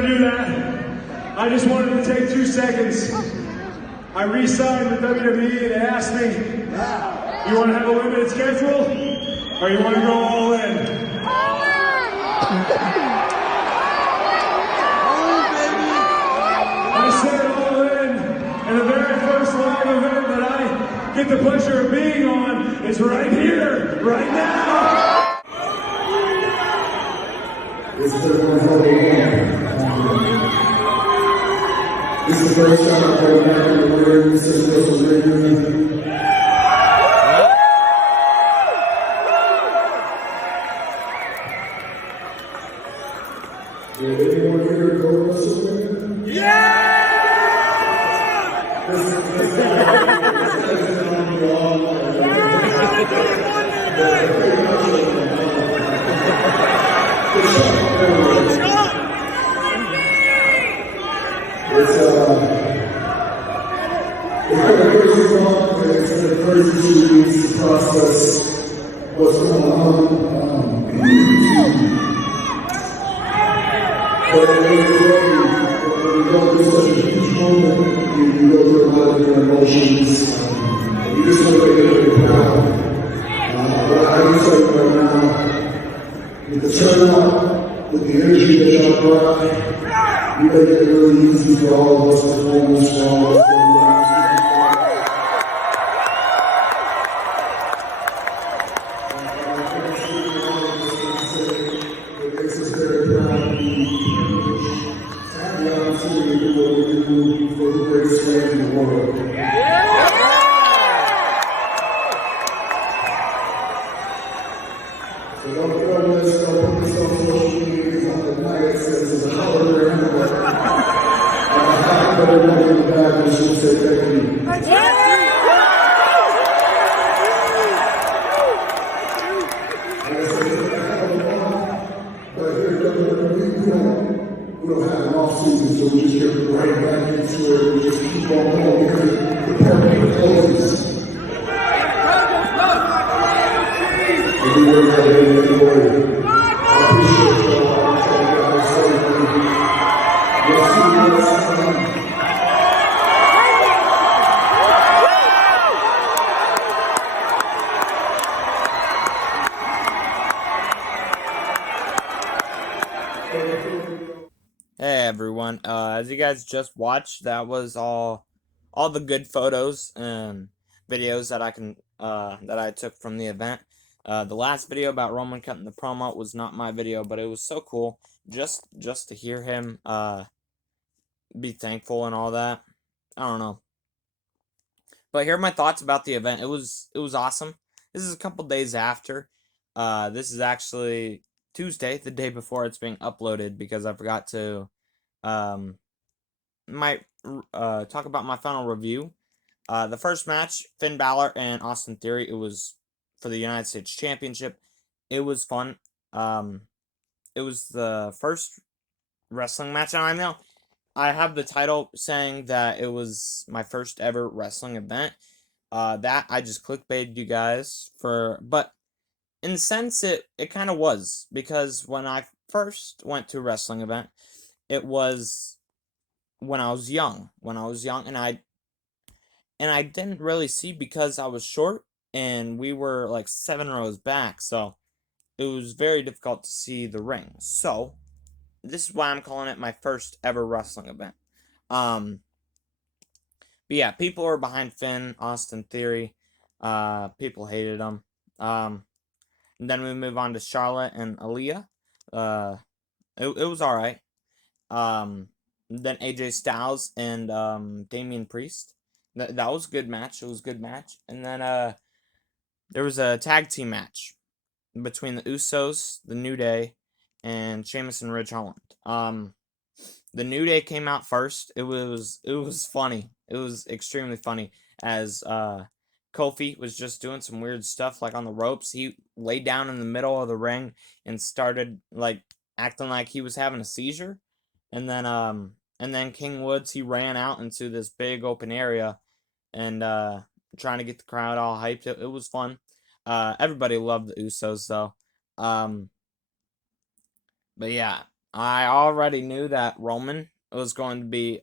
going to do that, I just wanted to take 2 seconds. I re-signed with WWE and they asked me, you want to have a limited schedule or you want to go all in? I said all in, and the very first live event that I get the pleasure of being on is right here, right now. This is the first time I've ever been in the room since this was written. Did anyone here go to WrestleMania? Yeah! It's been a crazy 2 weeks to process what's going on. But at the end of the day, when you go through such a huge moment, you go through a lot of different emotions. You just want to make it proud. But I can tell you right now, with the turnout, with the energy that y'all brought, you make it really easy for all of us to perform this strong. We don't have an off-season, so we just get right back into it. We just keep on going because the perfect closes. And we work out every day. I appreciate you all. We'll see you next time. Hey everyone, as you guys just watched, that was all the good photos and videos that I took from the event. The last video about Roman cutting the promo was not my video, but it was so cool just to hear him be thankful and all that. I don't know. But here are my thoughts about the event. It was awesome. This is a couple days after. This is actually Tuesday, the day before it's being uploaded, because I forgot to talk about my final review. The first match, Finn Balor and Austin Theory, it was for the United States Championship. It was fun. It was the first wrestling match, and I know I have the title saying that it was my first ever wrestling event. That I just clickbaited you guys for, but in a sense, it kind of was, because when I first went to a wrestling event, it was when I was young. And I didn't really see, because I was short, and we were like 7 rows back, so it was very difficult to see the ring. So this is why I'm calling it my first ever wrestling event. But yeah, people were behind Finn, Austin Theory. People hated him. And then we move on to Charlotte and Aaliyah. It was alright. Then AJ Styles and Damian Priest. That was a good match. It was a good match. And then there was a tag team match between the Usos, the New Day, and Sheamus and Ridge Holland. The New Day came out first. It was funny. It was extremely funny, as Kofi was just doing some weird stuff, like on the ropes. He laid down in the middle of the ring and started like acting like he was having a seizure. And then King Woods, he ran out into this big open area and trying to get the crowd all hyped. It was fun. Everybody loved the Usos though. But yeah, I already knew that Roman was going to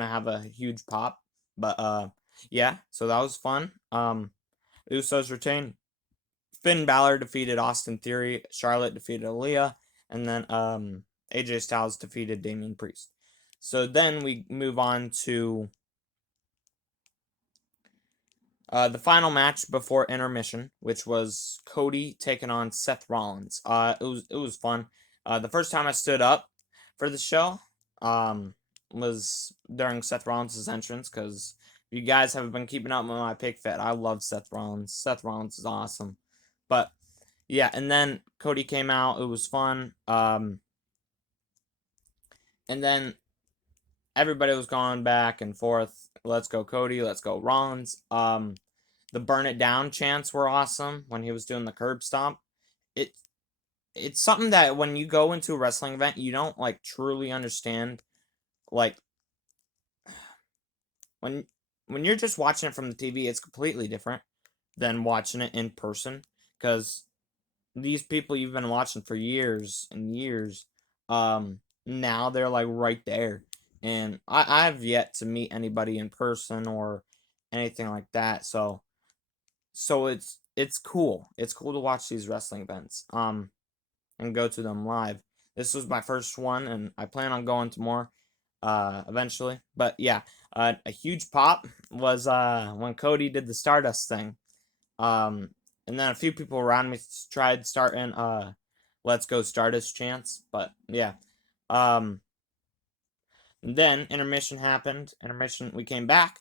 have a huge pop, but yeah, so that was fun. Usos retained. Finn Balor defeated Austin Theory. Charlotte defeated Aaliyah, and then AJ Styles defeated Damian Priest. So then we move on to the final match before intermission, which was Cody taking on Seth Rollins. It was fun. The first time I stood up for the show was during Seth Rollins' entrance, because you guys haven't been keeping up with my pick fit. I love Seth Rollins. Seth Rollins is awesome. But yeah, and then Cody came out. It was fun. And then everybody was going back and forth. Let's go Cody. Let's go Rollins. The burn it down chants were awesome when he was doing the curb stomp. It's something that when you go into a wrestling event, you don't like truly understand. Like when you're just watching it from the TV, it's completely different than watching it in person, because these people you've been watching for years and years, now they're like right there, and I've yet to meet anybody in person or anything like that. So it's cool. It's cool to watch these wrestling events and go to them live. This was my first one, and I plan on going to more eventually. But yeah, a huge pop was when Cody did the Stardust thing. And then a few people around me tried starting "Let's Go Stardust" chants, but yeah. Then intermission happened. We came back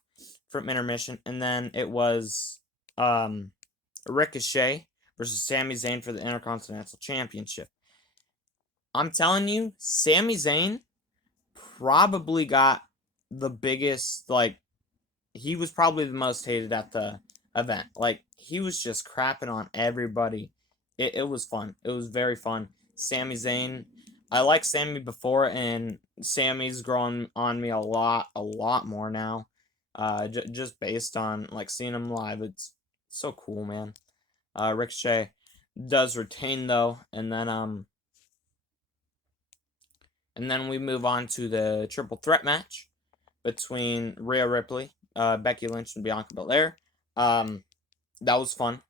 from intermission, and then it was Ricochet versus Sami Zayn for the Intercontinental Championship. I'm telling you, Sami Zayn probably got the biggest, like, he was probably the most hated at the event. Like, he was just crapping on everybody. It was fun. It was very fun. Sami Zayn, I liked Sami before, and Sami's grown on me a lot more now. Just based on like seeing him live, it's so cool, man. Ricochet does retain though, and then we move on to the triple threat match between Rhea Ripley, Becky Lynch, and Bianca Belair. That was fun.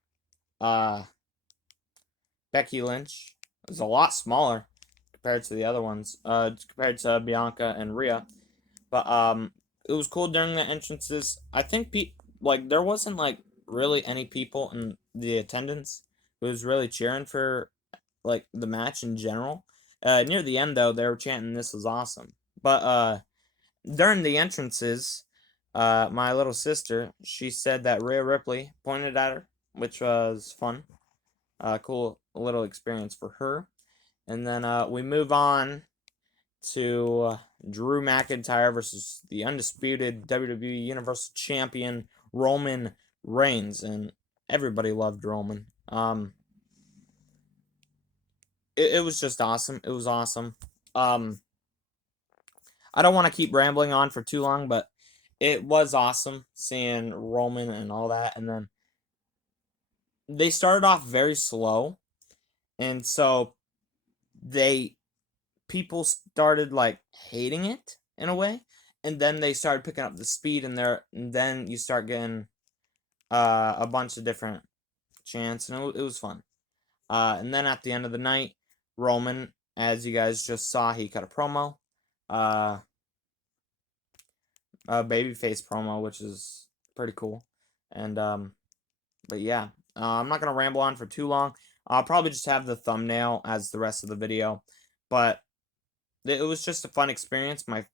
Becky Lynch was a lot smaller compared to the other ones, compared to Bianca and Rhea. But it was cool during the entrances. I think there wasn't like really any people in the attendance who was really cheering for like the match in general. Near the end though, they were chanting "This is awesome." But during the entrances, my little sister, she said that Rhea Ripley pointed at her, which was fun. Cool little experience for her. And then we move on to Drew McIntyre versus the undisputed WWE Universal Champion Roman Reigns, and everybody loved Roman. It was just awesome. It was awesome. I don't want to keep rambling on for too long, but it was awesome seeing Roman and all that, and then they started off very slow, and so people started like hating it in a way, and then they started picking up the speed, and then you start getting a bunch of different chants, and it was fun. And then at the end of the night, Roman, as you guys just saw, he cut a promo, a babyface promo, which is pretty cool. And but yeah, I'm not gonna ramble on for too long. I'll probably just have the thumbnail as the rest of the video, but it was just a fun experience. I'm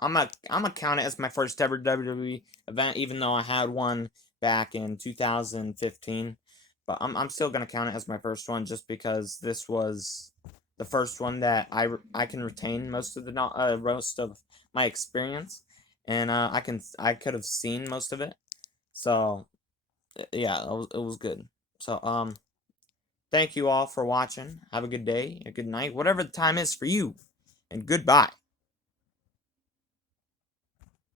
gonna count it as my first ever WWE event, even though I had one back in 2015. But I'm still gonna count it as my first one, just because this was the first one that I can retain most of my experience, and I could have seen most of it. So yeah, it was good. So thank you all for watching. Have a good day, a good night, whatever the time is for you, and goodbye.